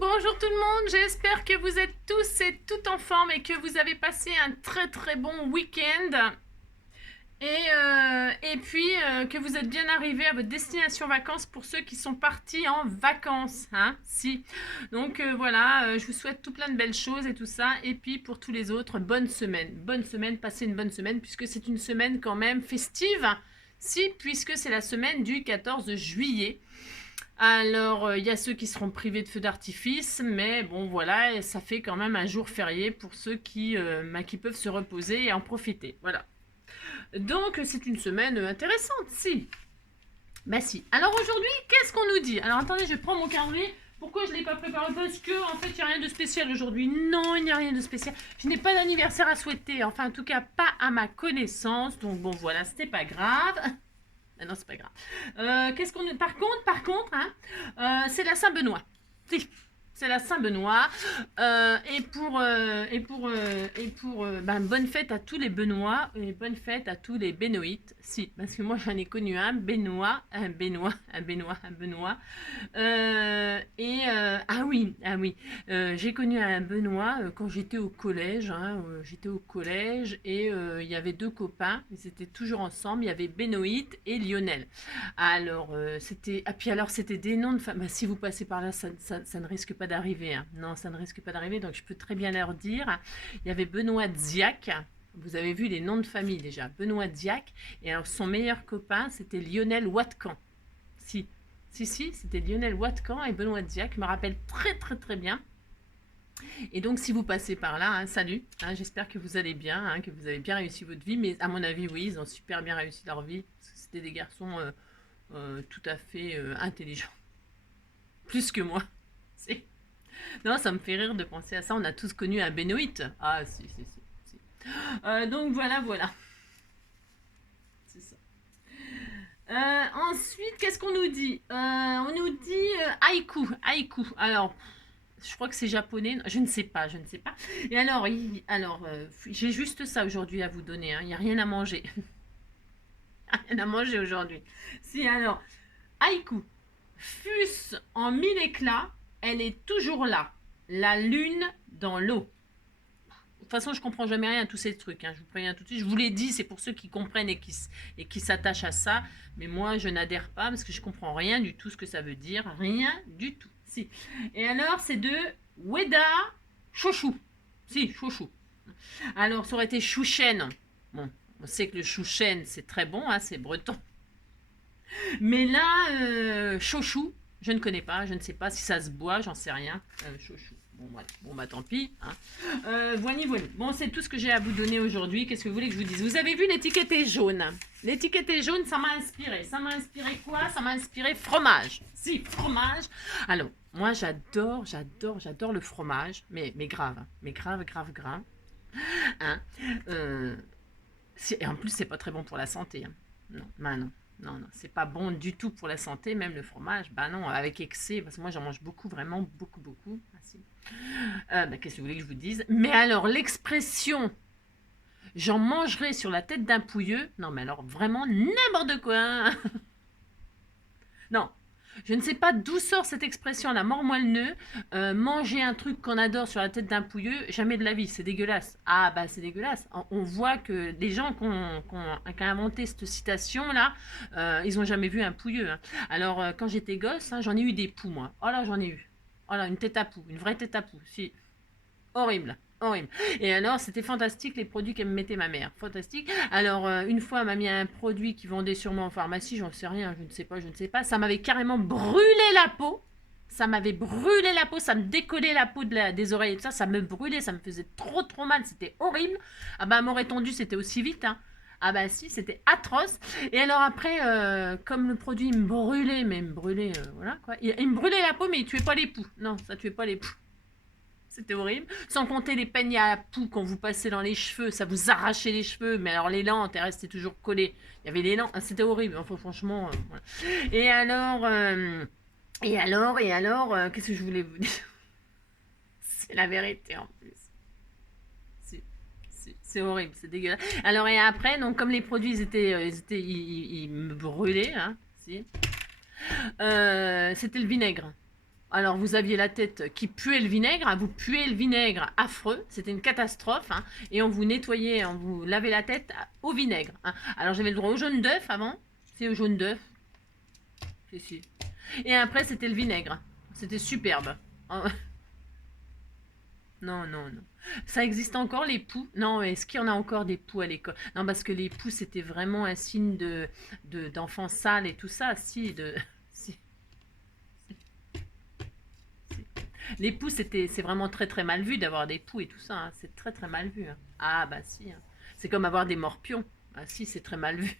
bonjour tout le monde, j'espère que vous êtes tous et toutes en forme et que vous avez passé un très bon week-end et puis que vous êtes bien arrivés à votre destination vacances pour ceux qui sont partis en vacances, hein, si. Donc voilà, je vous souhaite tout plein de belles choses et tout ça, et puis pour tous les autres, bonne semaine, passez une bonne semaine puisque c'est une semaine quand même festive, si, puisque c'est la semaine du 14 juillet. Alors, il y a ceux qui seront privés de feux d'artifice, mais bon, voilà, ça fait quand même un jour férié pour ceux qui peuvent se reposer et en profiter. Voilà. Donc, c'est une semaine intéressante, si. Bah si. Alors aujourd'hui, qu'est-ce qu'on nous dit? Alors attendez, je prends mon calendrier. Pourquoi je ne l'ai pas préparé? Parce que en fait, il n'y a rien de spécial aujourd'hui. Non, il n'y a rien de spécial. Je n'ai pas d'anniversaire à souhaiter. Enfin, en tout cas, pas à ma connaissance. Donc bon, voilà, c'était pas grave. Ah non, c'est pas grave. Qu'est-ce qu'on... Par contre, hein, c'est la Saint-Benoît. Si, c'est la Saint-Benoît. Ben, bonne fête à tous les Benoît et bonne fête à tous les Bénoïtes. Si, parce que moi j'en ai connu un Benoît. J'ai connu un Benoît quand j'étais au collège. Hein, j'étais au collège et il y avait deux copains. Ils étaient toujours ensemble. Il y avait Bénoïte et Lionel. Alors, c'était des noms de femmes. Bah, si vous passez par là, ça ne risque pas d'arriver. Hein. Non, ça ne risque pas d'arriver. Donc, je peux très bien leur dire. Il y avait Benoît Diac. Vous avez vu les noms de famille déjà. Benoît Diac. Et alors, son meilleur copain, c'était Lionel Watcan. Si, c'était Lionel Watcan et Benoît Diac. Je me rappelle très bien. Et donc, si vous passez par là, hein, salut. Hein, j'espère que vous allez bien, hein, que vous avez bien réussi votre vie. Mais à mon avis, oui, ils ont super bien réussi leur vie. Parce que c'était des garçons tout à fait intelligents. Plus que moi. C'est... Non, ça me fait rire de penser à ça. On a tous connu un Benoît. Ah, si. Donc, voilà. C'est ça. Ensuite, qu'est-ce qu'on nous dit? On nous dit haïku. Alors, je crois que c'est japonais. Je ne sais pas. Et alors, j'ai juste ça aujourd'hui à vous donner. Hein. Il n'y a rien à manger. Rien à manger aujourd'hui. Si, alors, haïku. Fût-ce en mille éclats, elle est toujours là. La lune dans l'eau. De toute façon, je comprends jamais rien à tous ces trucs. Hein. Je vous préviens tout de suite. Je vous l'ai dit, c'est pour ceux qui comprennent et qui s'attachent à ça. Mais moi, je n'adhère pas parce que je comprends rien du tout ce que ça veut dire. Rien du tout. Si. Et alors, c'est de Weda Chouchou. Si, Chouchou. Alors, ça aurait été Chouchen. Bon, on sait que le Chouchen, c'est très bon, hein, c'est breton. Mais là, Chouchou, je ne connais pas, je ne sais pas si ça se boit, j'en sais rien. Chouchou. Bon, voilà. Bon, bah tant pis. Hein. Voilà. Bon, c'est tout ce que j'ai à vous donner aujourd'hui. Qu'est-ce que vous voulez que je vous dise? Vous avez vu, l'étiquette est jaune. L'étiquette est jaune, ça m'a inspiré. Ça m'a inspiré quoi? Ça m'a inspiré fromage. Si, fromage. Alors, moi, j'adore le fromage. Mais grave. Hein. Mais grave. Hein. Et en plus, c'est pas très bon pour la santé. Hein. Non, bah non. Non, c'est pas bon du tout pour la santé, même le fromage. Bah non, avec excès, parce que moi j'en mange beaucoup, vraiment beaucoup. Ah, si. Qu'est-ce que vous voulez que je vous dise? Mais alors, l'expression j'en mangerai sur la tête d'un pouilleux, non mais alors vraiment n'importe quoi. Non, je ne sais pas d'où sort cette expression, la mort-moi le nœud. Manger un truc qu'on adore sur la tête d'un pouilleux, jamais de la vie, c'est dégueulasse. Ah bah c'est dégueulasse. On voit que les gens qui ont inventé cette citation-là, ils n'ont jamais vu un pouilleux. Hein. Alors quand j'étais gosse, hein, j'en ai eu des poux moi. Oh là j'en ai eu. Oh là une tête à poux, une vraie tête à poux. Si. Horrible. Et alors, c'était fantastique les produits qu'elle me mettait ma mère. Fantastique. Alors, une fois, elle m'a mis un produit qui vendait sûrement en pharmacie, j'en sais rien, je ne sais pas. Ça m'avait carrément brûlé la peau. Ça m'avait brûlé la peau, ça me décollait la peau des oreilles et tout ça, ça me brûlait, ça me faisait trop mal, c'était horrible. Ah bah, m'aurait tendu, c'était aussi vite, hein. Ah bah si, c'était atroce. Et alors après, comme le produit me brûlait, voilà quoi. Il me brûlait la peau, mais il tuait pas les poux. Non, ça tuait pas les poux. C'était horrible. Sans compter les peignes à poux quand vous passez dans les cheveux, ça vous arrachait les cheveux. Mais alors les lentes, elles restaient toujours collées. Il y avait les lentes, c'était horrible. Enfin, franchement, voilà. Et alors, qu'est-ce que je voulais vous dire? C'est la vérité en plus. C'est horrible, c'est dégueulasse. Alors et après, donc comme les produits, ils me brûlaient, hein, si. C'était le vinaigre. Alors, vous aviez la tête qui puait le vinaigre, hein, vous puez le vinaigre affreux, c'était une catastrophe, hein, et on vous nettoyait, on vous lavait la tête au vinaigre. Hein. Alors, j'avais le droit au jaune d'œuf avant, c'est au jaune d'œuf, si. Et après, c'était le vinaigre, c'était superbe. Oh, non, non, non. Ça existe encore les poux? Non, est-ce qu'il y en a encore des poux à l'école? Non, parce que les poux, c'était vraiment un signe d'enfant sale et tout ça, si, si. Les poux, c'est vraiment très très mal vu d'avoir des poux et tout ça. Hein. C'est très très mal vu. Hein. Ah bah si. Hein. C'est comme avoir des morpions. Ah si, c'est très mal vu.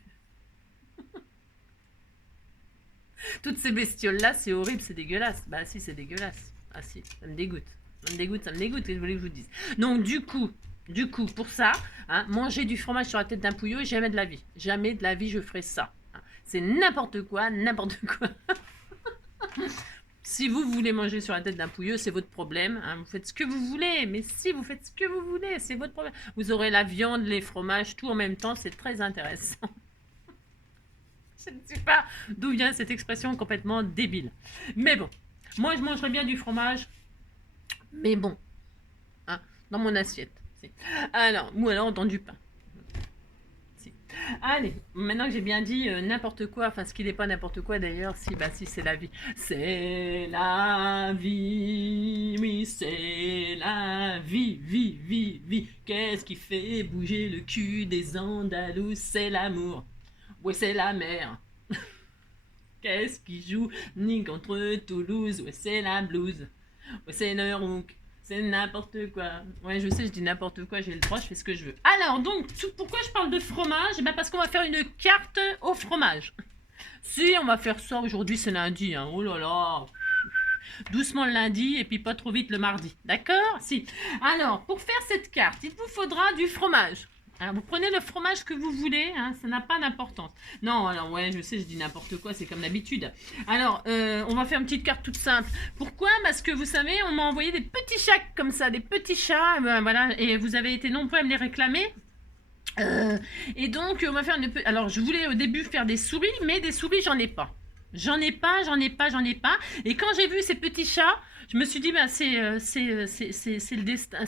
Toutes ces bestioles-là, c'est horrible, c'est dégueulasse. Bah si, c'est dégueulasse. Ah si, ça me dégoûte. Ça me dégoûte, ça me dégoûte. Qu'est-ce que vous voulez que je vous dise? Donc du coup, pour ça, hein, manger du fromage sur la tête d'un pouillot, jamais de la vie. Jamais de la vie, je ferai ça. Hein. C'est n'importe quoi, n'importe quoi. Si vous voulez manger sur la tête d'un pouilleux, c'est votre problème. Hein. Vous faites ce que vous voulez. Mais si vous faites ce que vous voulez, c'est votre problème. Vous aurez la viande, les fromages, tout en même temps. C'est très intéressant. Je ne sais pas d'où vient cette expression complètement débile. Mais bon, moi je mangerais bien du fromage. Mais bon, hein, dans mon assiette. Alors, ou alors dans du pain. Allez, maintenant que j'ai bien dit n'importe quoi, enfin ce qui n'est pas n'importe quoi d'ailleurs, si, bah si c'est la vie. C'est la vie, oui c'est la vie, vie, vie, vie. Qu'est-ce qui fait bouger le cul des Andalous? C'est l'amour, ouais c'est la mer. Qu'est-ce qui joue ni contre Toulouse? Ouais c'est la blues, ouais c'est le rock. C'est n'importe quoi. Ouais, je sais, je dis n'importe quoi, j'ai le droit, je fais ce que je veux. Alors, donc, pourquoi je parle de fromage? Eh ben, parce qu'on va faire une carte au fromage. Si, on va faire ça aujourd'hui, c'est lundi. Hein. Oh là là. Doucement le lundi et puis pas trop vite le mardi. D'accord? Si. Alors, pour faire cette carte, il vous faudra du fromage. Hein, vous prenez le fromage que vous voulez, hein, ça n'a pas d'importance. Non, alors ouais, je sais, je dis n'importe quoi, c'est comme d'habitude. Alors, on va faire une petite carte toute simple. Pourquoi? Parce que vous savez, on m'a envoyé des petits chats comme ça, des petits chats, voilà, et vous avez été nombreux à me les réclamer. Et donc, on va faire une... Alors, je voulais au début faire des souris, mais des souris, j'en ai pas. J'en ai pas. Et quand j'ai vu ces petits chats, je me suis dit, bah, c'est le destin.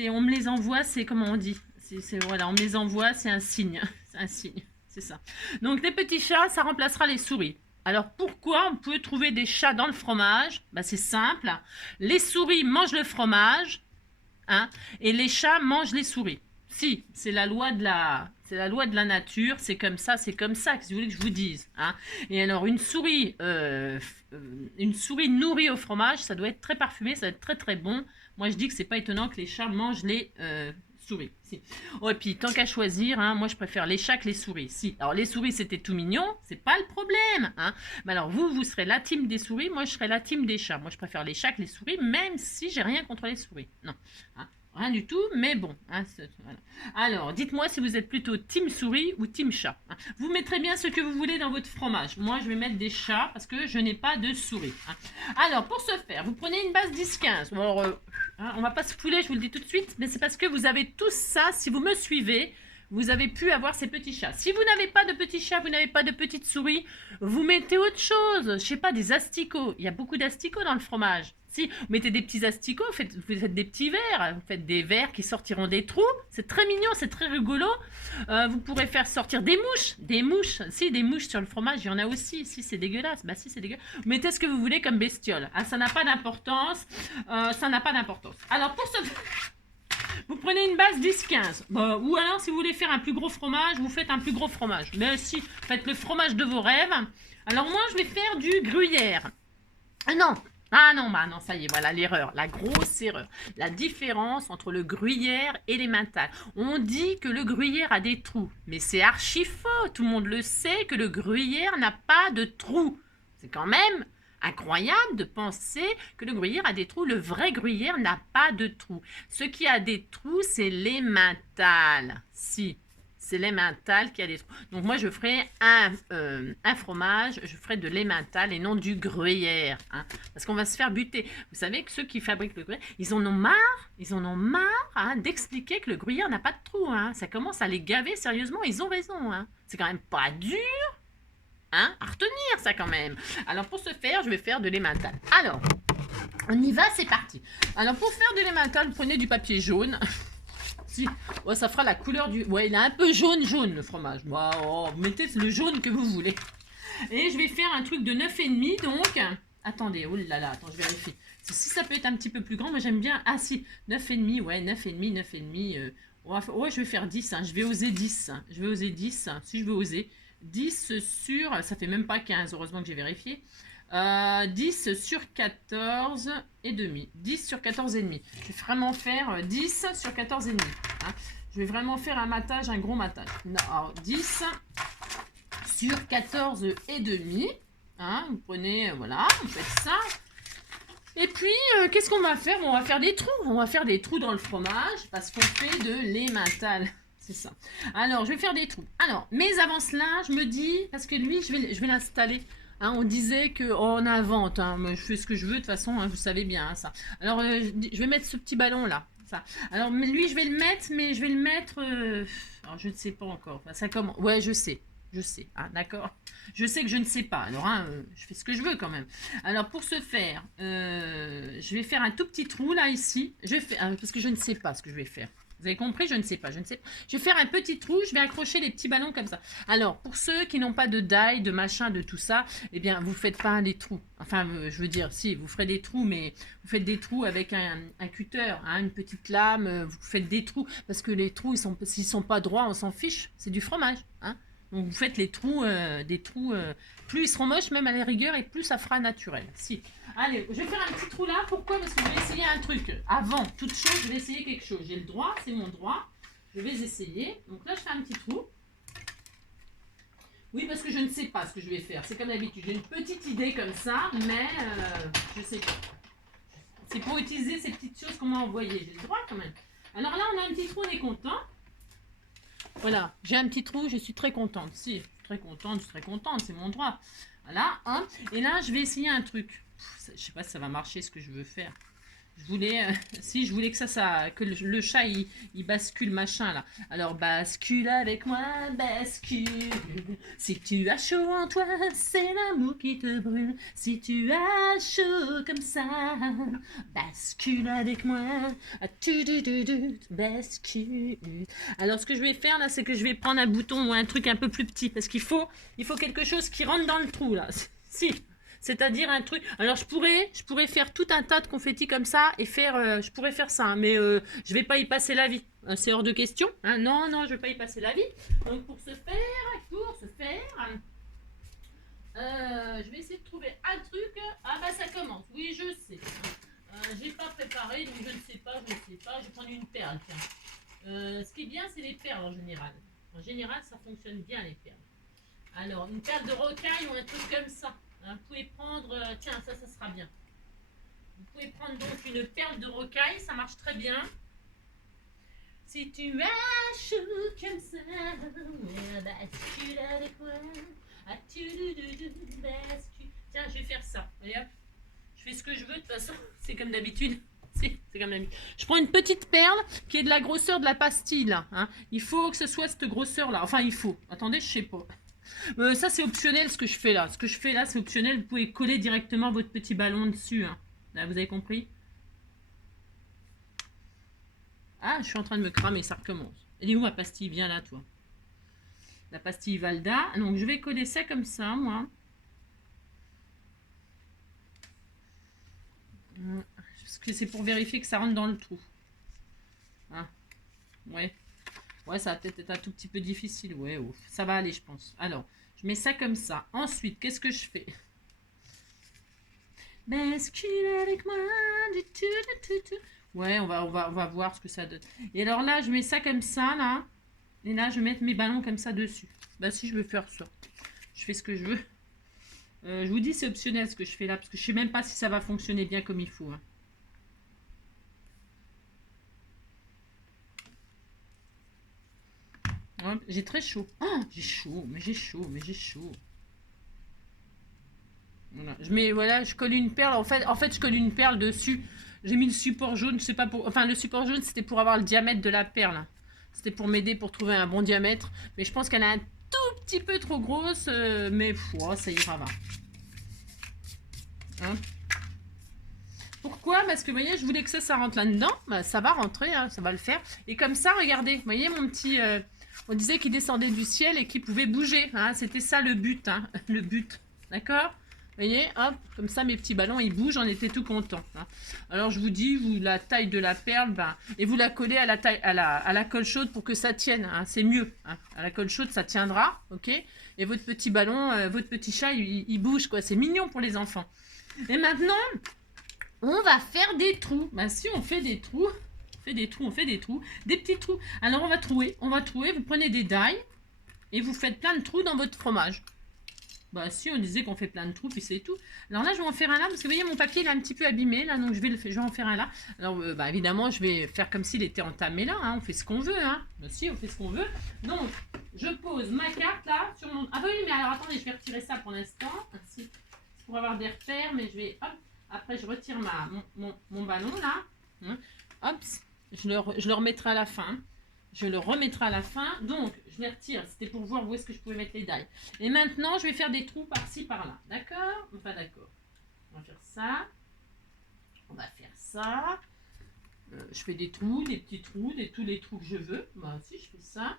On me les envoie, c'est comment on dit? Voilà, on me les envoie, c'est un signe. C'est un signe, c'est ça. Donc, les petits chats, ça remplacera les souris. Alors, pourquoi on peut trouver des chats dans le fromage? Bah, c'est simple. Les souris mangent le fromage, hein, et les chats mangent les souris. Si, c'est la loi de la nature, c'est comme ça, que si vous voulez que je vous dise. Hein. Et alors, une souris nourrie au fromage, ça doit être très parfumé, ça doit être très très bon. Moi, je dis que c'est pas étonnant que les chats mangent les souris. Si. Oh, et puis, tant qu'à choisir, hein, moi, je préfère les chats que les souris. Si. Alors, les souris, c'était tout mignon, c'est pas le problème. Hein. Mais alors, vous serez la team des souris, moi, je serai la team des chats. Moi, je préfère les chats que les souris, même si j'ai rien contre les souris. Non. Hein. Rien du tout, mais bon. Hein, voilà. Alors, dites-moi si vous êtes plutôt team souris ou team chat. Hein. Vous mettrez bien ce que vous voulez dans votre fromage. Moi, je vais mettre des chats parce que je n'ai pas de souris. Hein. Alors, pour ce faire, vous prenez une base 10-15. Alors, hein, on va pas se fouler, je vous le dis tout de suite, mais c'est parce que vous avez tous ça. Si vous me suivez, vous avez pu avoir ces petits chats. Si vous n'avez pas de petits chats, vous n'avez pas de petites souris, vous mettez autre chose. Je sais pas, des asticots. Il y a beaucoup d'asticots dans le fromage. Si, vous mettez des petits asticots, vous faites des petits verres, vous faites des verres qui sortiront des trous. C'est très mignon, c'est très rigolo. Vous pourrez faire sortir des mouches. Si, des mouches sur le fromage, il y en a aussi. Si, c'est dégueulasse. Bah si, c'est dégueulasse. Vous mettez ce que vous voulez comme bestiole. Ah, ça n'a pas d'importance. Alors, pour ce... Vous prenez une base 10-15. Ou alors, si vous voulez faire un plus gros fromage, vous faites un plus gros fromage. Mais si, faites le fromage de vos rêves. Alors, moi, je vais faire du gruyère. Ah non, bah non, ça y est, voilà l'erreur, la grosse erreur. La différence entre le gruyère et l'emmental. On dit que le gruyère a des trous, mais c'est archi faux. Tout le monde le sait que le gruyère n'a pas de trous. C'est quand même incroyable de penser que le gruyère a des trous. Le vrai gruyère n'a pas de trous. Ce qui a des trous, c'est l'emmental. Si. C'est l'emmental qui a des trous. Donc moi, je ferai un fromage, je ferai de l'emmental et non du gruyère. Hein, parce qu'on va se faire buter. Vous savez que ceux qui fabriquent le gruyère, ils en ont marre hein, d'expliquer que le gruyère n'a pas de trous. Hein. Ça commence à les gaver sérieusement, ils ont raison. Hein. C'est quand même pas dur hein, à retenir ça quand même. Alors pour ce faire, je vais faire de l'emmental. Alors, On y va, c'est parti. Alors, pour faire de l'emmental, vous prenez du papier jaune. Si, ouais, ça fera la couleur du... Ouais, il est un peu jaune, le fromage. Bon, oh, mettez le jaune que vous voulez. Et je vais faire un truc de 9,5, donc... Attendez, oh là là, attends, je vérifie. Si ça peut être un petit peu plus grand, moi j'aime bien... Ah si, 9,5, ouais, 9,5. Ouais, je vais faire 10, hein. Je vais oser 10. Je vais oser 10, si je veux oser. 10 sur... Ça fait même pas 15, heureusement que j'ai vérifié. 10 sur 14 et demi. 10 sur 14 et demi. Je vais vraiment faire 10 sur 14 et demi. Hein. Je vais vraiment faire un matage, un gros matage. Non, alors 10 sur 14 et demi. Hein, vous prenez, voilà, vous faites ça. Et puis, qu'est-ce qu'on va faire? On va faire des trous. On va faire des trous dans le fromage parce qu'on fait de l'emmental. C'est ça. Alors, je vais faire des trous. Alors, mais avant cela, je me dis, parce que lui, je vais l'installer. Hein, on disait qu'on invente. Hein, je fais ce que je veux de toute façon, hein, vous savez bien hein, ça. Alors, je vais mettre ce petit ballon là. Ça. Alors, lui, je vais le mettre, mais je vais le mettre... alors, je ne sais pas encore. Enfin, ça commence. Ouais, je sais. Je sais, ah, d'accord. Je sais que je ne sais pas. Alors, hein, je fais ce que je veux quand même. Alors, pour ce faire, je vais faire un tout petit trou là, ici. Je vais faire, parce que je ne sais pas ce que je vais faire. Vous avez compris? Je ne sais pas, je ne sais pas. Je vais faire un petit trou, je vais accrocher les petits ballons comme ça. Alors, pour ceux qui n'ont pas de die, de machin, de tout ça, eh bien, vous ne faites pas des trous. Enfin, je veux dire, si, vous ferez des trous, mais vous faites des trous avec un cutter, hein, une petite lame. Vous faites des trous, parce que les trous, s'ils ne sont pas droits, on s'en fiche. C'est du fromage, hein. Donc vous faites les trous, plus ils seront moches, même à la rigueur, et plus ça fera naturel. Si. Allez, je vais faire un petit trou là. Pourquoi? Parce que je vais essayer un truc. Avant toute chose, je vais essayer quelque chose. J'ai le droit, c'est mon droit. Je vais essayer. Donc là, je fais un petit trou. Oui, parce que je ne sais pas ce que je vais faire. C'est comme d'habitude. J'ai une petite idée comme ça, mais je sais pas. C'est pour utiliser ces petites choses qu'on m'a envoyées. J'ai le droit quand même. Alors là, on a un petit trou, on est content. Voilà, j'ai un petit trou, je suis très contente. Si, je suis très contente, c'est mon droit. Voilà, hein. Et là, je vais essayer un truc. Je sais pas si ça va marcher ce que je veux faire. Je voulais, je voulais que le chat il bascule machin là. Alors bascule avec moi, bascule. Si tu as chaud en toi, c'est l'amour qui te brûle. Si tu as chaud comme ça, bascule avec moi. Bascule. Alors ce que je vais faire là, c'est que je vais prendre un bouton ou un truc un peu plus petit parce qu'il faut quelque chose qui rentre dans le trou là. Si. C'est-à-dire un truc... Alors, je pourrais faire tout un tas de confettis comme ça et faire... je pourrais faire ça, hein, mais je vais pas y passer la vie. C'est hors de question. Hein. Non, non, je vais pas y passer la vie. Donc, pour ce faire... je vais essayer de trouver un truc. Ah, bah, ça commence. Oui, je sais. J'ai pas préparé, donc je ne sais pas. Je vais prendre une perle, tiens. Ce qui est bien, c'est les perles en général. En général, ça fonctionne bien, les perles. Alors, une perle de rocaille ou un truc comme ça. Vous pouvez prendre, tiens, ça sera bien. Vous pouvez prendre donc une perle de rocaille, ça marche très bien. Si tu as chaud comme ça, bascule avec moi. Tiens, je vais faire ça. Allez hop, je fais ce que je veux de toute façon, c'est comme d'habitude. C'est comme d'habitude. Je prends une petite perle qui est de la grosseur de la pastille là. Hein. Il faut que ce soit cette grosseur là. Enfin, il faut. Attendez, je sais pas. Ça c'est optionnel ce que je fais là. Ce que je fais là c'est optionnel. Vous pouvez coller directement votre petit ballon dessus. Hein. Là vous avez compris? Ah je suis en train de me cramer, ça recommence. Elle est où ma pastille? Viens là toi. La pastille Valda. Donc je vais coller ça comme ça moi. Parce que c'est pour vérifier que ça rentre dans le trou. Hein. Ouais. Ouais, ça va peut-être être un tout petit peu difficile. Ouais, ouf. Ça va aller, je pense. Alors, je mets ça comme ça. Ensuite, qu'est-ce que je fais? Bascule avec moi. Ouais, on va voir ce que ça donne. Et alors là, je mets ça comme ça, là. Et là, je vais mettre mes ballons comme ça dessus. Bah si, je veux faire ça. Je fais ce que je veux. Je vous dis, c'est optionnel ce que je fais là. Parce que je sais même pas si ça va fonctionner bien comme il faut. Hein. J'ai très chaud. Oh, j'ai chaud, mais j'ai chaud. Voilà. Je colle une perle. En fait, je colle une perle dessus. J'ai mis le support jaune, je sais pas pour. Enfin, le support jaune, c'était pour avoir le diamètre de la perle. C'était pour m'aider pour trouver un bon diamètre. Mais je pense qu'elle est un tout petit peu trop grosse. Mais ça ira, va. Hein? Pourquoi? Parce que vous voyez, je voulais que ça rentre là-dedans. Bah, ça va rentrer, hein, ça va le faire. Et comme ça, regardez, vous voyez mon petit... on disait qu'il descendait du ciel et qu'il pouvait bouger. Hein, c'était ça le but. Hein, le but. D'accord? Vous voyez, hop, comme ça mes petits ballons ils bougent, on était tout content. Hein. Alors je vous dis, vous la taille de la perle, ben, et vous la collez à la taille, à la colle chaude pour que ça tienne. Hein, c'est mieux. Hein. À la colle chaude ça tiendra, ok. Et votre petit ballon, votre petit chat, il bouge quoi. C'est mignon pour les enfants. Et maintenant, on va faire des trous. Ben si on fait des trous, on fait des trous, des petits trous. Alors on va trouer. Vous prenez des dailles et vous faites plein de trous dans votre fromage. Bah si, on disait qu'on fait plein de trous, puis c'est tout. Alors là, je vais en faire un là, parce que vous voyez, mon papier, il est un petit peu abîmé, là, donc je vais en faire un là. Alors, bah évidemment, je vais faire comme s'il était entamé là, hein, on fait ce qu'on veut, hein. Bah si, on fait ce qu'on veut. Donc, je pose ma carte là, sur mon... Ah bah oui, mais alors attendez, je vais retirer ça pour l'instant. C'est pour avoir des repères, mais je vais... Hop, après, je retire mon ballon là. Hein. Hop, je le remettrai à la fin. Je le remettrai à la fin. Donc, je les retire. C'était pour voir où est-ce que je pouvais mettre les dailles. Et maintenant, je vais faire des trous par-ci, par-là. D'accord? Pas d'accord. On va faire ça. On va faire ça. Je fais des trous, des petits trous, tous les trous que je veux. Bah, si, je fais ça.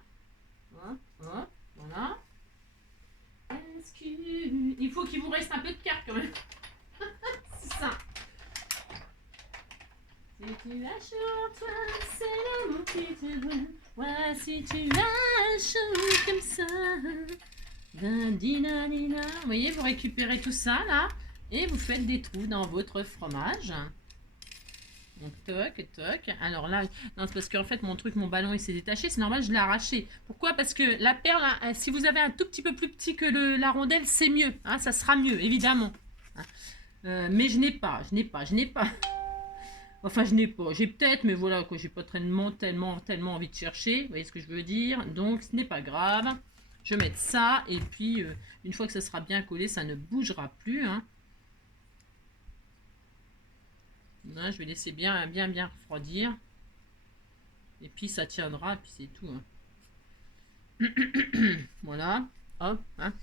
Voilà. Il faut qu'il vous reste un peu de carte quand même. C'est ça. Si tu lâches sur toi, c'est l'amour qui te brûle. Ouais, si tu lâches comme ça. Vous voyez, vous récupérez tout ça là et vous faites des trous dans votre fromage. Donc toc, toc. Alors là, non, c'est parce qu'en fait mon ballon il s'est détaché, c'est normal, je l'ai arraché. Pourquoi? Parce que la perle, hein, si vous avez un tout petit peu plus petit que la rondelle, c'est mieux. Hein, ça sera mieux, évidemment. Mais je n'ai pas. Enfin, je n'ai pas. J'ai peut-être, mais voilà, quoi, j'ai pas tellement envie de chercher. Vous voyez ce que je veux dire? Donc, ce n'est pas grave. Je vais mettre ça, et puis, une fois que ça sera bien collé, ça ne bougera plus. Hein. Là, je vais laisser bien refroidir. Et puis, ça tiendra, et puis c'est tout. Hein. Voilà. Hop. Hein.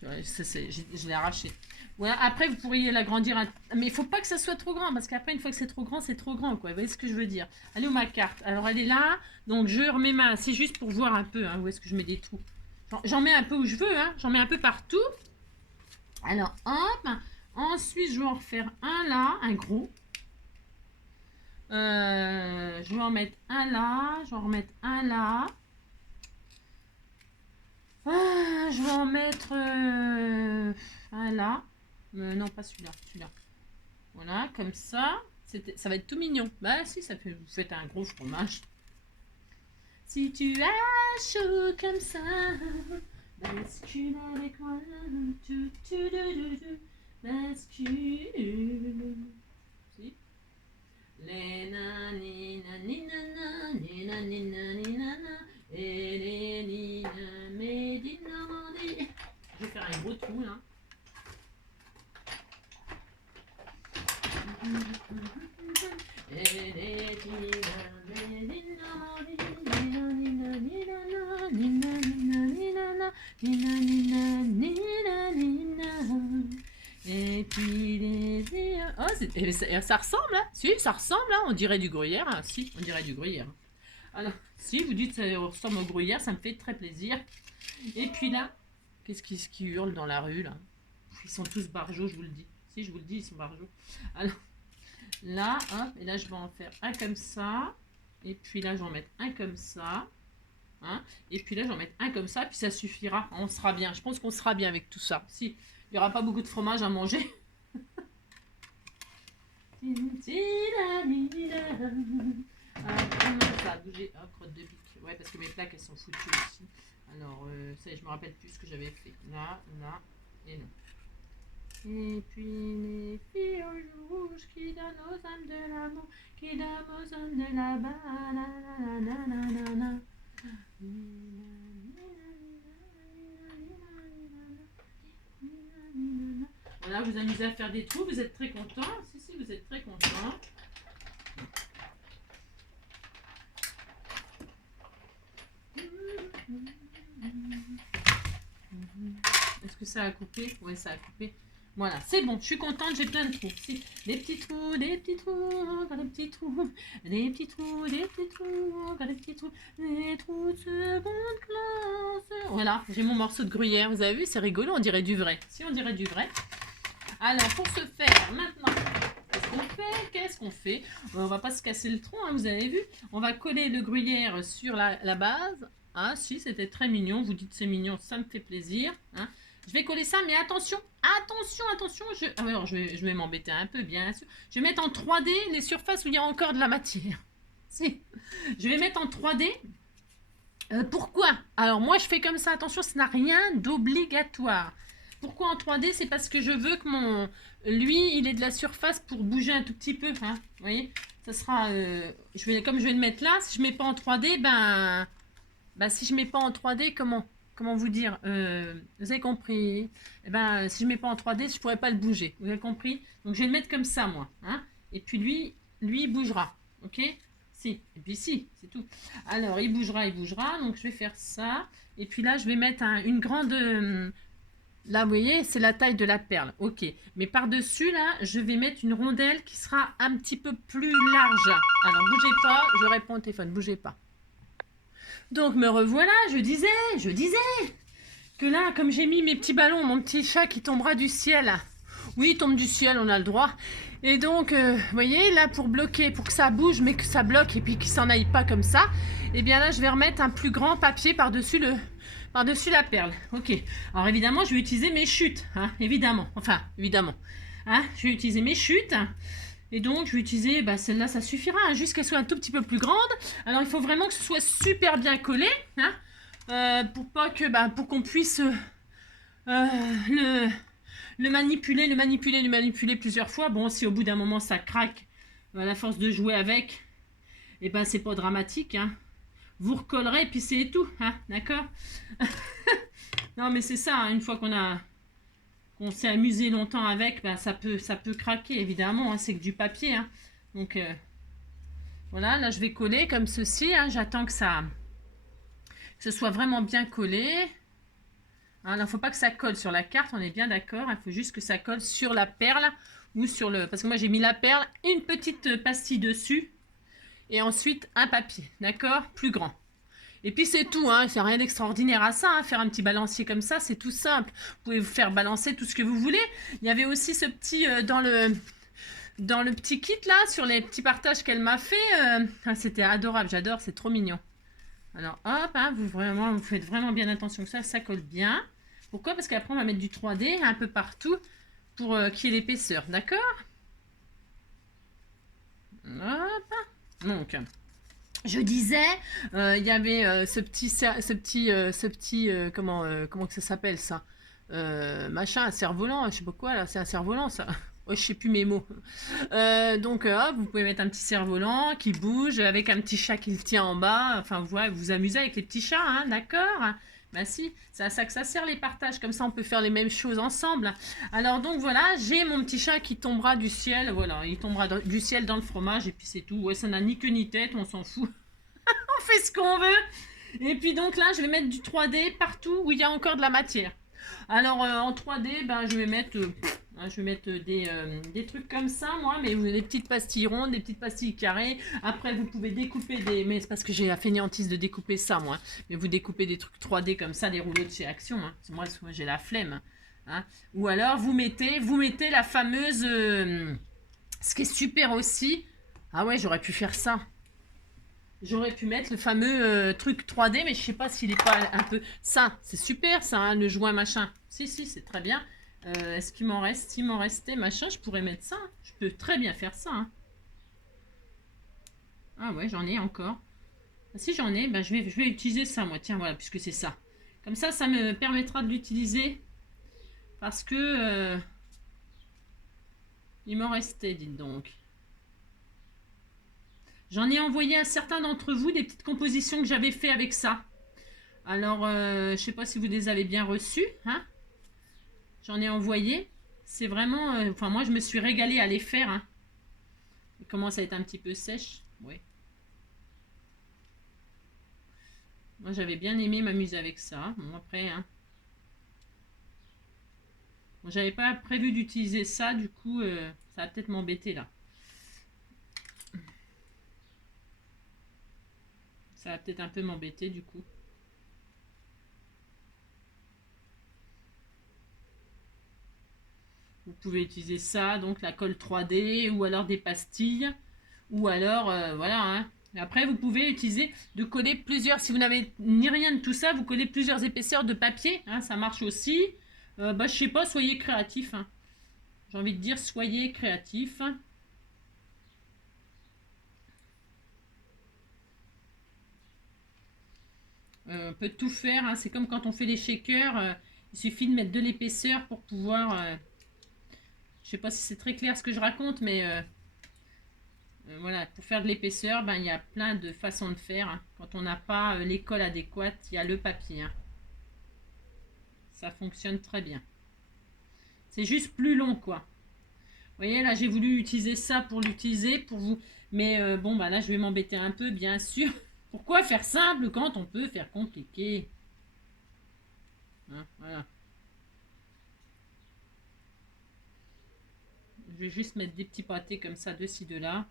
Je l'ai arraché. Voilà, après vous pourriez l'agrandir, mais il faut pas que ça soit trop grand, parce qu'après une fois que c'est trop grand, quoi. Vous voyez ce que je veux dire? Allez, où ma carte? Alors elle est là, donc je remets c'est juste pour voir un peu, hein, où est-ce que je mets des trous. J'en mets un peu où je veux, hein, j'en mets un peu partout. Alors hop, ensuite je vais en refaire un là, un gros. Je vais en mettre un là, je vais en remettre un là. Je vais en mettre un là. Non, pas celui-là, celui-là. Voilà, comme ça. Ça va être tout mignon. Bah si, vous faites un gros fromage. Si tu as chaud comme ça, bascule avec moi. Bascule. Si. Les nani nani nana, les nani nani nana, et les nina médinandi. Je vais faire un gros trou là. Et puis les... Oh, ça ressemble, hein? Si, ça ressemble, hein? On dirait du gruyère. Hein? Si, on dirait du gruyère. Alors, si vous dites que ça ressemble au gruyère, ça me fait très plaisir. Et puis là, qu'est-ce qui hurle dans la rue, là? Ils sont tous barjots, je vous le dis. Si, je vous le dis, ils sont barjots. Alors, là, hop, et là, je vais en faire un comme ça. Et puis là, je vais en mettre un comme ça. Hein, et puis là, je vais en mettre un comme ça, puis ça suffira. On sera bien. Je pense qu'on sera bien avec tout ça. Si, il n'y aura pas beaucoup de fromage à manger. Ça a bougé. Oh, crotte de bique. Ouais, parce que mes plaques, elles sont foutues aussi. Alors, ça y est, je me rappelle plus ce que j'avais fait. Là, et là. Et puis les filles rouges qui donnent aux âmes de l'amour, qui donnent aux âmes de la banane. Voilà, vous amusez à faire des trous, vous êtes très contents. Si, vous êtes très contents. Est-ce que ça a coupé? Oui, ça a coupé. Voilà, c'est bon, je suis contente, j'ai plein de trous. Si, des petits trous, des petits trous, encore des petits trous, des petits trous, des petits trous, encore des petits trous, des trous de seconde classe. Voilà, j'ai mon morceau de gruyère, vous avez vu, c'est rigolo, on dirait du vrai. Si, on dirait du vrai. Alors, pour ce faire, maintenant, qu'est-ce qu'on fait? On va pas se casser le tronc, hein, vous avez vu. On va coller le gruyère sur la base. Ah si, c'était très mignon. Vous dites c'est mignon, ça me fait plaisir. Hein. Je vais coller ça, mais attention, attention, attention. Alors, je vais m'embêter un peu, bien sûr. Je vais mettre en 3D les surfaces où il y a encore de la matière. Si. Je vais mettre en 3D. Pourquoi? Alors moi, je fais comme ça. Attention, ça n'a rien d'obligatoire. Pourquoi en 3D? C'est parce que je veux que lui, il ait de la surface pour bouger un tout petit peu. Hein. Vous voyez? Ça sera... comme je vais le mettre là, si je ne mets pas en 3D, si je ne mets pas en 3D, comment vous dire? Vous avez compris? Eh ben, si je ne mets pas en 3D, je ne pourrais pas le bouger. Vous avez compris? Donc, je vais le mettre comme ça, moi. Hein. Et puis, lui, il bougera. OK? Si. Et puis, si. C'est tout. Alors, il bougera, il bougera. Donc, je vais faire ça. Et puis là, je vais mettre une grande... là, vous voyez, c'est la taille de la perle. OK. Mais par-dessus, là, je vais mettre une rondelle qui sera un petit peu plus large. Alors, bougez pas. Je réponds au téléphone. Bougez pas. Donc, me revoilà. Je disais que là, comme j'ai mis mes petits ballons, mon petit chat qui tombera du ciel. Oui, il tombe du ciel, on a le droit. Et donc, vous voyez, là, pour bloquer, pour que ça bouge, mais que ça bloque et puis qu'il s'en aille pas comme ça, eh bien là, je vais remettre un plus grand papier par-dessus la perle. Ok. Alors, évidemment, je vais utiliser mes chutes, hein, évidemment. Enfin, évidemment. Hein, je vais utiliser mes chutes. Et donc, je vais utiliser, celle-là, ça suffira, hein, juste qu'elle soit un tout petit peu plus grande. Alors, il faut vraiment que ce soit super bien collé, hein, pour qu'on puisse le manipuler plusieurs fois. Bon, si au bout d'un moment ça craque, à la force de jouer avec, et c'est pas dramatique, hein. Vous recollerez et puis c'est tout, hein, d'accord? Non, mais c'est ça, hein, une fois qu'on s'est amusé longtemps avec, ça peut craquer, évidemment, hein, c'est que du papier, hein. Donc, voilà, là je vais coller comme ceci, hein, j'attends que ce soit vraiment bien collé. Il ne faut pas que ça colle sur la carte, on est bien d'accord. Il faut juste que ça colle sur la perle ou sur le... Parce que moi, j'ai mis la perle, une petite pastille dessus et ensuite un papier, d'accord? Plus grand. Et puis, c'est tout, hein. C'est rien d'extraordinaire à ça, hein. Faire un petit balancier comme ça, c'est tout simple. Vous pouvez vous faire balancer tout ce que vous voulez. Il y avait aussi ce petit... dans le petit kit, là, sur les petits partages qu'elle m'a fait. C'était adorable, j'adore, c'est trop mignon. Alors, hop, hein, vous faites vraiment bien attention que ça colle bien. Pourquoi? Parce qu'après, on va mettre du 3D un peu partout pour qu'il y ait l'épaisseur, d'accord? Hop. Donc, je disais, il y avait comment que ça s'appelle ça? Machin, un cerf-volant, je sais pas quoi là, c'est un cerf-volant ça. Oh, je sais plus mes mots. Donc, hop, vous pouvez mettre un petit cerf-volant qui bouge avec un petit chat qui le tient en bas. Enfin, vous vous amusez avec les petits chats, hein, d'accord? Bah si, c'est à ça que ça sert les partages. Comme ça, on peut faire les mêmes choses ensemble. Alors, donc voilà, j'ai mon petit chat qui tombera du ciel. Voilà, il tombera du ciel dans le fromage et puis c'est tout. Ouais, ça n'a ni queue ni tête, on s'en fout. On fait ce qu'on veut. Et puis donc là, je vais mettre du 3D partout où il y a encore de la matière. Alors, en 3D, je vais mettre... des trucs comme ça, moi, mais des petites pastilles rondes, des petites pastilles carrées. Après, vous pouvez découper des... Mais c'est parce que j'ai la fainéantise de découper ça, moi. Mais vous découpez des trucs 3D comme ça, des rouleaux de chez Action. Hein. Moi, j'ai la flemme. Hein. Ou alors, vous mettez la fameuse... ce qui est super aussi... Ah ouais, j'aurais pu faire ça. J'aurais pu mettre le fameux truc 3D, mais je sais pas s'il est pas un peu... Ça, c'est super, ça, hein, le joint machin. Si, c'est très bien. Est-ce qu'il m'en reste? S'il m'en restait, machin, je pourrais mettre ça. Hein. Je peux très bien faire ça. Hein. Ah ouais, j'en ai encore. Ah, si j'en ai, je vais utiliser ça, moi. Tiens, voilà, puisque c'est ça. Comme ça me permettra de l'utiliser. Parce que... il m'en restait, dites donc. J'en ai envoyé à certains d'entre vous des petites compositions que j'avais fait avec ça. Alors, je sais pas si vous les avez bien reçues. Hein. J'en ai envoyé. C'est vraiment... Enfin, moi, je me suis régalée à les faire. Hein. Il commence à être un petit peu sèche. Oui. Moi, j'avais bien aimé m'amuser avec ça. Bon, après... Hein. Bon, j'avais pas prévu d'utiliser ça, du coup, ça va peut-être m'embêter là. Ça va peut-être un peu m'embêter du coup. Vous pouvez utiliser ça, donc la colle 3D, ou alors des pastilles, ou alors, voilà. Hein. Et après, vous pouvez utiliser de coller plusieurs, si vous n'avez ni rien de tout ça, vous collez plusieurs épaisseurs de papier, hein, ça marche aussi. Bah, je sais pas, soyez créatif. Hein. J'ai envie de dire, soyez créatif. On peut tout faire, hein. C'est comme quand on fait les shakers, il suffit de mettre de l'épaisseur pour pouvoir... je sais pas si c'est très clair ce que je raconte, mais voilà, pour faire de l'épaisseur, ben, il y a plein de façons de faire. Hein. Quand on n'a pas l'école adéquate, il y a le papier. Hein. Ça fonctionne très bien. C'est juste plus long, quoi. Vous voyez, là, j'ai voulu utiliser ça pour l'utiliser, pour vous. Mais bon, bah là, je vais m'embêter un peu, bien sûr. Pourquoi faire simple quand on peut faire compliqué? Hein, voilà. Je vais juste mettre des petits pâtés comme ça, de ci, de là.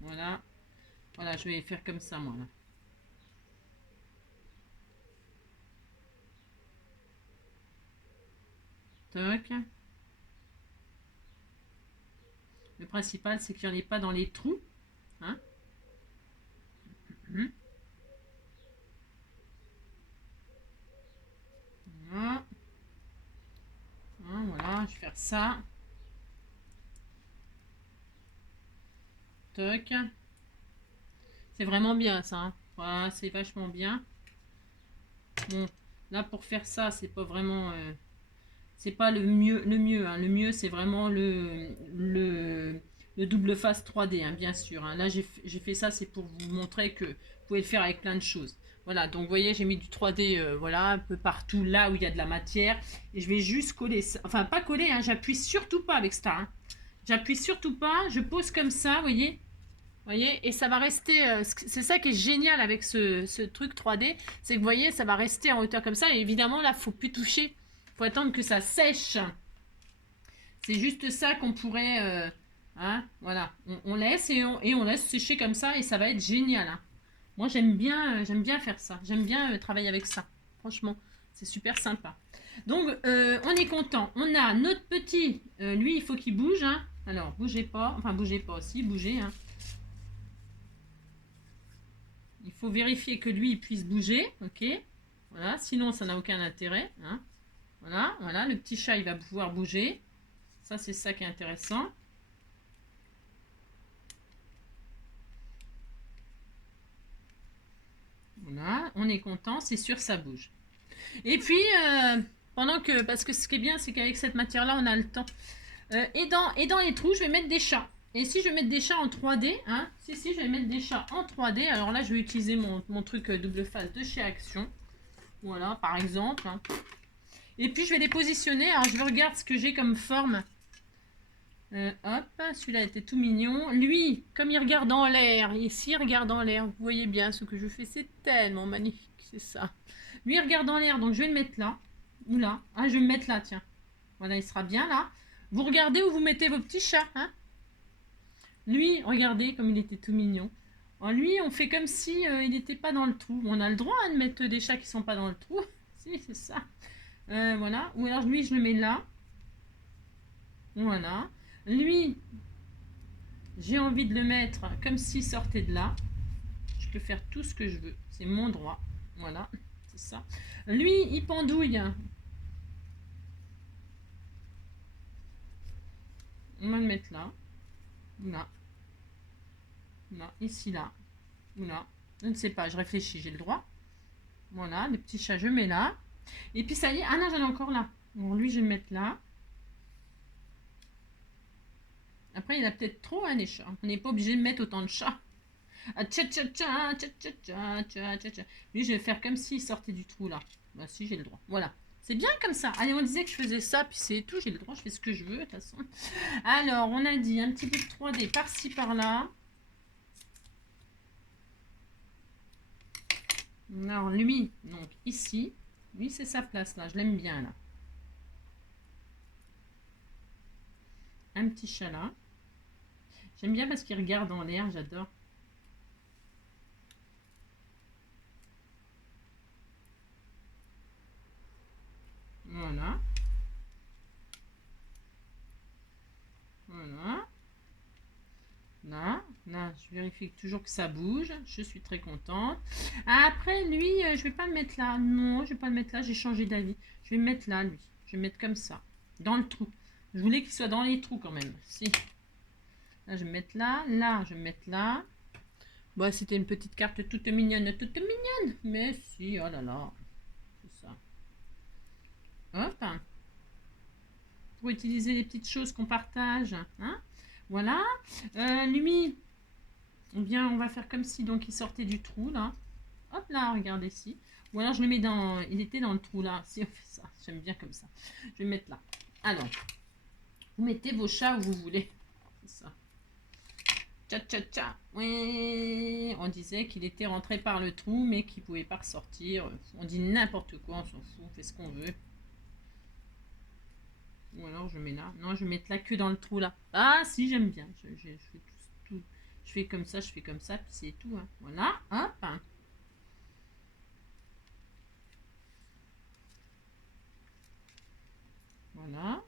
Voilà. Voilà, je vais faire comme ça, moi, là. Toc. Le principal, c'est qu'il n'y en ait pas dans les trous. Hein. Voilà. Hein, voilà, je vais faire ça. Toc. C'est vraiment bien, ça. Hein. Voilà, c'est vachement bien. Bon, là, pour faire ça, c'est pas vraiment... c'est pas le mieux. Le mieux, hein. Le mieux, c'est vraiment le double face 3D, hein, bien sûr. Hein. Là, j'ai fait ça, c'est pour vous montrer que vous pouvez le faire avec plein de choses. Voilà, donc vous voyez, j'ai mis du 3D voilà, un peu partout là où il y a de la matière. Et je vais juste coller ça. Enfin, pas coller, hein, j'appuie surtout pas avec ça. Hein. J'appuie surtout pas, je pose comme ça, vous voyez. Voyez, et ça va rester, c'est ça qui est génial avec ce truc 3D, c'est que vous voyez, ça va rester en hauteur comme ça, et évidemment là, il ne faut plus toucher, il faut attendre que ça sèche. C'est juste ça qu'on pourrait, hein, voilà, on laisse et on laisse sécher comme ça, et ça va être génial. Hein. Moi, j'aime bien faire ça, j'aime bien travailler avec ça, franchement, c'est super sympa. Donc, on est content, on a notre petit, lui, il faut qu'il bouge, hein. Alors, bougez pas, enfin, bougez pas aussi, bougez, hein. Il faut vérifier que lui il puisse bouger, ok. Voilà, sinon ça n'a aucun intérêt. Hein. Voilà, voilà, le petit chat il va pouvoir bouger. Ça c'est ça qui est intéressant. Voilà, on est content, c'est sûr ça bouge. Et puis, pendant que, parce que ce qui est bien, c'est qu'avec cette matière-là, on a le temps. Et dans les trous, je vais mettre des chats. Et si je vais mettre des chats en 3D, hein, si, je vais mettre des chats en 3D, alors là, je vais utiliser mon truc double face de chez Action. Voilà, par exemple. Hein. Et puis, je vais les positionner. Alors, je regarde ce que j'ai comme forme. Hop, celui-là était tout mignon. Lui, comme il regarde en l'air, ici, il regarde en l'air. Vous voyez bien ce que je fais, c'est tellement magnifique, c'est ça. Lui, il regarde en l'air, donc je vais le mettre là. Ou là. Ah, je vais me mettre là, tiens. Voilà, il sera bien là. Vous regardez où vous mettez vos petits chats, hein. Lui, regardez comme il était tout mignon. Alors, lui, on fait comme si il n'était pas dans le trou. On a le droit hein, de mettre des chats qui sont pas dans le trou. Si, c'est ça. Voilà. Ou alors lui, je le mets là. Voilà. Lui, j'ai envie de le mettre comme s'il sortait de là. Je peux faire tout ce que je veux. C'est mon droit. Voilà. C'est ça. Lui, il pendouille. On va le mettre là. Là. Là. Ici, là. Ou là. Je ne sais pas. Je réfléchis. J'ai le droit. Voilà. Le petit chat, je mets là. Et puis ça y est. Ah non, j'en ai encore là. Bon, lui, je vais le mettre là. Après, il a peut-être trop des chats. On n'est pas obligé de mettre autant de chats. Ah, tcha tcha tcha, tcha tcha tcha, tcha tcha tcha. Lui, je vais faire comme s'il sortait du trou là. Bah si, j'ai le droit. Voilà. C'est bien comme ça. Allez, on disait que je faisais ça, puis c'est tout. J'ai le droit, je fais ce que je veux, de toute façon. Alors, on a dit un petit peu de 3D par-ci, par-là. Alors, lui, donc ici. Lui, c'est sa place là. Je l'aime bien là. un petit chat là. J'aime bien parce qu'il regarde en l'air, j'adore. Voilà. Voilà. Là, je vérifie toujours que ça bouge. Je suis très contente. Après, lui, je vais pas le mettre là. Non, je vais pas le mettre là. J'ai changé d'avis. Je vais le mettre là, lui. Je vais le mettre comme ça. Dans le trou. Je voulais qu'il soit dans les trous quand même. Si. Là, je vais me mettre là. Là, je vais me mettre là. Bon, c'était une petite carte toute mignonne, toute mignonne. Mais si, oh là là. C'est ça. Hop. Pour utiliser les petites choses qu'on partage. Hein? Voilà. Lui, eh bien, on va faire comme si donc il sortait du trou là. Hop là, regardez ici. Ou alors je le mets dans... Il était dans le trou là. Si on fait ça, j'aime bien comme ça. Je vais le mettre là. Alors, vous mettez vos chats où vous voulez. C'est ça. Tcha tcha tcha. Oui, on disait qu'il était rentré par le trou, mais qu'il ne pouvait pas ressortir. On dit n'importe quoi, on s'en fout, on fait ce qu'on veut. Ou alors je mets là. Non, je vais mettre là que dans le trou là. Ah si, j'aime bien. Je fais tout. Je fais comme ça, puis c'est tout. Hein. Voilà, hop. Voilà.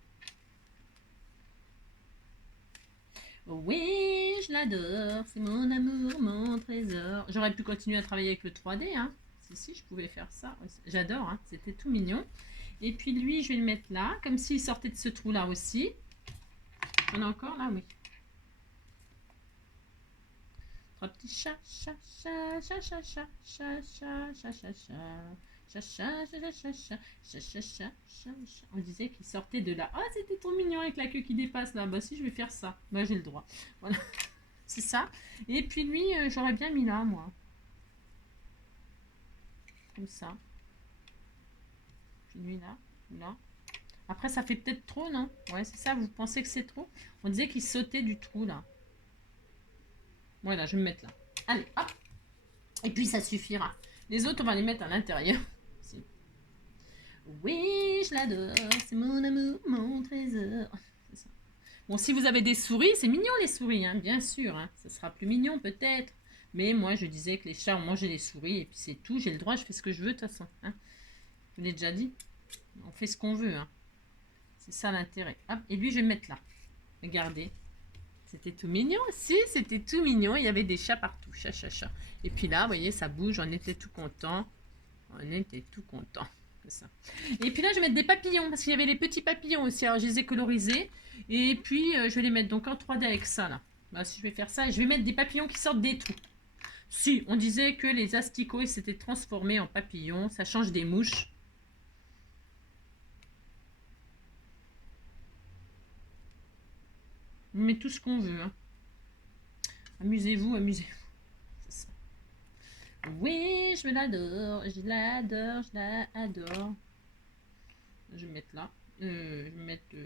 Oui, je l'adore. C'est mon amour, mon trésor. J'aurais pu continuer à travailler avec le 3D. Hein. Si, je pouvais faire ça. J'adore. Hein. C'était tout mignon. Et puis lui, je vais le mettre là. Comme s'il sortait de ce trou-là aussi. On a encore là, oui. Trois petits chats, chat, chat, chat, chat, chat, chat, chat, chat, chat, chat. On disait qu'il sortait de là. Ah, c'était trop mignon avec la queue qui dépasse là. Bah si, je vais faire ça. Bah j'ai le droit. Voilà. C'est ça. Et puis lui, j'aurais bien mis là, moi. Comme ça. Puis lui là. Là. Après, ça fait peut-être trop, non? Ouais, c'est ça. Vous pensez que c'est trop? On disait qu'il sautait du trou là. Voilà, je vais me mettre là. Allez, hop. Et puis ça suffira. Les autres, on va les mettre à l'intérieur. Oui, je l'adore. C'est mon amour, mon trésor. Ça. Bon, si vous avez des souris, c'est mignon les souris, hein, bien sûr. Hein. Ça sera plus mignon peut-être. Mais moi, je disais que les chats ont mangé les souris. Et puis c'est tout. J'ai le droit, je fais ce que je veux de toute façon. Hein. Je vous l'ai déjà dit. On fait ce qu'on veut. Hein. C'est ça l'intérêt. Hop, et lui, je vais le mettre là. Regardez. C'était tout mignon. Si, c'était tout mignon. Il y avait des chats partout. Chat, chat, chat. Et puis là, vous voyez, ça bouge. On était tout content. On était tout content. Ça. Et puis là, je vais mettre des papillons. Parce qu'il y avait les petits papillons aussi. Alors, je les ai colorisés. Et puis, je vais les mettre donc en 3D avec ça, là. Là, si je vais faire ça, je vais mettre des papillons qui sortent des trous. Si, on disait que les asticots, ils s'étaient transformés en papillons. Ça change des mouches. On met tout ce qu'on veut. Hein. Amusez-vous, amusez-vous. C'est ça. Oui, je l'adore. Je l'adore, je l'adore. Je vais mettre là. Je vais mettre...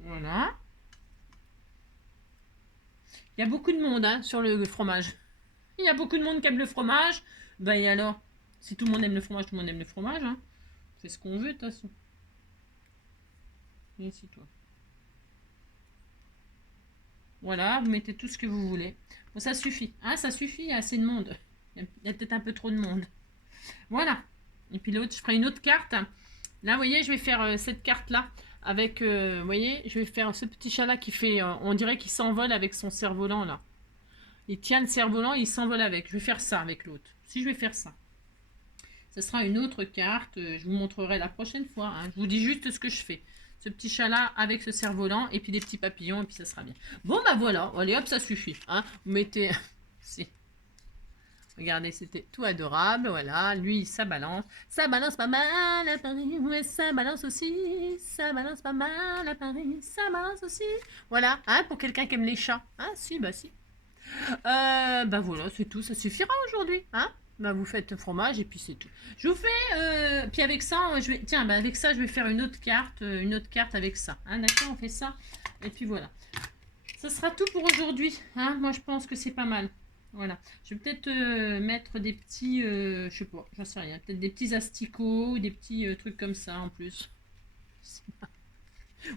Voilà. Il y a beaucoup de monde hein, sur le fromage. Il y a beaucoup de monde qui aime le fromage. Ben et alors, si tout le monde aime le fromage, tout le monde aime le fromage. Hein. C'est ce qu'on veut de toute façon. Viens ici toi. Voilà, vous mettez tout ce que vous voulez. Bon, ça suffit. Ah, ça suffit, il y a assez de monde. Il y a peut-être un peu trop de monde. Voilà. Et puis l'autre, je ferai une autre carte. Là, vous voyez, je vais faire cette carte-là. Avec, vous voyez, je vais faire ce petit chat-là qui fait, on dirait qu'il s'envole avec son cerf-volant, là. Il tient le cerf-volant et il s'envole avec. Je vais faire ça avec l'autre. Si je vais faire ça. Ce sera une autre carte. Je vous montrerai la prochaine fois. Hein. Je vous dis juste ce que je fais. Ce petit chat-là avec ce cerf-volant et puis des petits papillons et puis ça sera bien. Bon, bah voilà. Allez, hop, ça suffit. Hein. Vous mettez... si. Regardez, c'était tout adorable. Voilà, lui, ça balance. Ça balance pas mal à Paris. Ouais, ça balance aussi. Ça balance pas mal à Paris. Ça balance aussi. Voilà, hein, pour quelqu'un qui aime les chats. Hein, si, bah si. Bah voilà, c'est tout. Ça suffira aujourd'hui. Hein. Bah vous faites le fromage et puis c'est tout. Je vous fais... puis avec ça, je vais... Tiens, bah avec ça, je vais faire une autre carte avec ça. Hein, d'accord, on fait ça. Et puis voilà. Ça sera tout pour aujourd'hui. Hein. Moi, je pense que c'est pas mal. Voilà. Je vais peut-être mettre des petits, je sais pas, j'en sais rien, peut-être des petits asticots, des petits trucs comme ça en plus.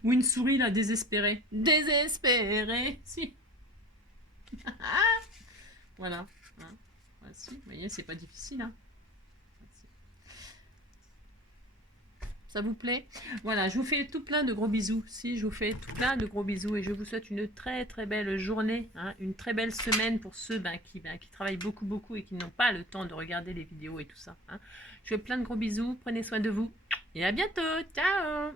Ou une souris là, désespérée. Désespérée, si. Voilà. Hein. Voici, vous voyez, c'est pas difficile. Hein. Ça vous plaît? Voilà, je vous fais tout plein de gros bisous. Si, je vous fais tout plein de gros bisous et je vous souhaite une très très belle journée, hein, une très belle semaine pour ceux qui travaillent beaucoup beaucoup et qui n'ont pas le temps de regarder les vidéos et tout ça. Hein. Je vous fais plein de gros bisous, prenez soin de vous et à bientôt. Ciao!